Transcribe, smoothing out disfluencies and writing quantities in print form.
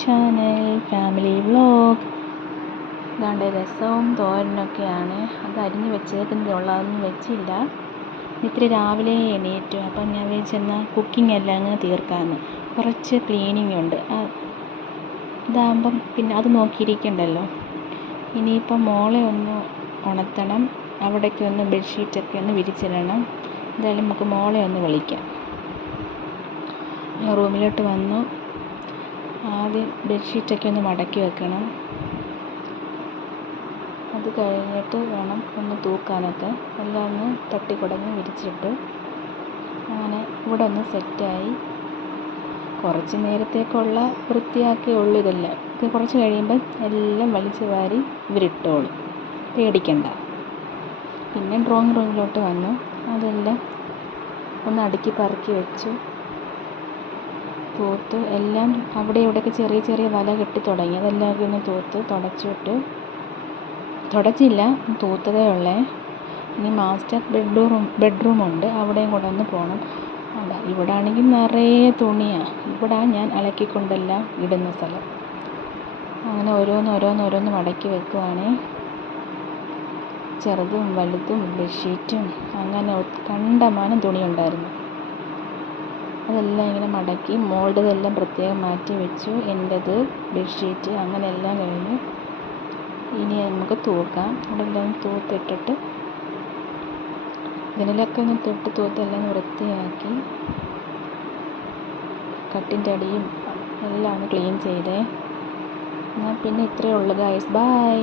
Channel family vlog. ഇതാണ്ട് രസവും തോരനൊക്കെയാണ്. അത് അരിഞ്ഞ് വെച്ചേക്കുന്നതേ ഉള്ളൂ, അതൊന്നും വെച്ചില്ല. ഇത്തിരി രാവിലെ എണീറ്റു. അപ്പം ഞാൻ വിചാരിച്ചെന്നാൽ കുക്കിംഗ് എല്ലാം അങ്ങ് തീർക്കാമെന്ന്. കുറച്ച് ക്ലീനിങ് ഉണ്ട്. ഇതാകുമ്പം പിന്നെ അത് നോക്കിയിരിക്കണ്ടല്ലോ. ഇനിയിപ്പം മോളെ ഒന്ന് ഉണർത്തണം, അവിടേക്ക് ഒന്ന് ബെഡ്ഷീറ്റൊക്കെ ഒന്ന് വിരിച്ചിടണം. എന്തായാലും നമുക്ക് മോളെ ഒന്ന് വിളിക്കാം. റൂമിലോട്ട് വന്നു. ആദ്യം ബെഡ്ഷീറ്റൊക്കെ ഒന്ന് മടക്കി വെക്കണം. അത് കഴിഞ്ഞിട്ട് വേണം ഒന്ന് തൂക്കാനൊക്കെ. എല്ലാം ഒന്ന് തട്ടിക്കുടഞ്ഞ് വിരിച്ചിട്ട് അങ്ങനെ ഇവിടെ ഒന്ന് സെറ്റായി. കുറച്ച് നേരത്തേക്കുള്ള വൃത്തിയാക്കേ ഉള്ളൂ ഇതെല്ലാം. ഇത് കുറച്ച് കഴിയുമ്പം എല്ലാം വലിച്ചു വാരി ഇവരിട്ടോളും, പേടിക്കണ്ട. പിന്നെ ഡ്രോയിങ് റൂമിലോട്ട് വന്നു. അതെല്ലാം ഒന്ന് അടുക്കി പറക്കി വെച്ചു, തൂത്ത് എല്ലാം. അവിടെ ഇവിടെയൊക്കെ ചെറിയ ചെറിയ വല കെട്ടി തുടങ്ങി. അതെല്ലാം ഒന്ന് തൂത്ത് തുടച്ചിട്ട്, തുടച്ചില്ല, തൂത്തതേ ഉള്ളേ. ഇനി മാസ്റ്റർ ബെഡ്റൂമുണ്ട്, അവിടെയും കൂടെ ഒന്ന് പോകണം. അല്ല, ഇവിടെ ആണെങ്കിൽ നിറയെ തുണിയാണ്. ഇവിടെ ഞാൻ അലക്കിക്കൊണ്ടെല്ലാം ഇടുന്ന സ്ഥലം. അങ്ങനെ ഓരോന്ന് മടക്കി വെക്കുവാണേ. ചെറുതും വലുതും ബെഡ്ഷീറ്റും അങ്ങനെ കണ്ടമാനം തുണിയുണ്ടായിരുന്നു. അതെല്ലാം ഇങ്ങനെ മടക്കി മോളുടേതെല്ലാം പ്രത്യേകം മാറ്റി വെച്ചു. എൻ്റേത് ബെഡ്ഷീറ്റ് അങ്ങനെ എല്ലാം കഴിഞ്ഞു. ഇനി നമുക്ക് തൂക്കാം. അവിടെ എല്ലാം തൂത്തിട്ടിട്ട് ഇതിലൊക്കെ ഒന്ന് തൊട്ട് തൂത്തെല്ലാം വൃത്തിയാക്കി. കട്ടിൻ്റെ അടിയും എല്ലാം ഒന്ന് ക്ലീൻ ചെയ്തേ. എന്നാൽ പിന്നെ ഇത്രയേ ഉള്ളൂ ഗൈസ്. ബൈ.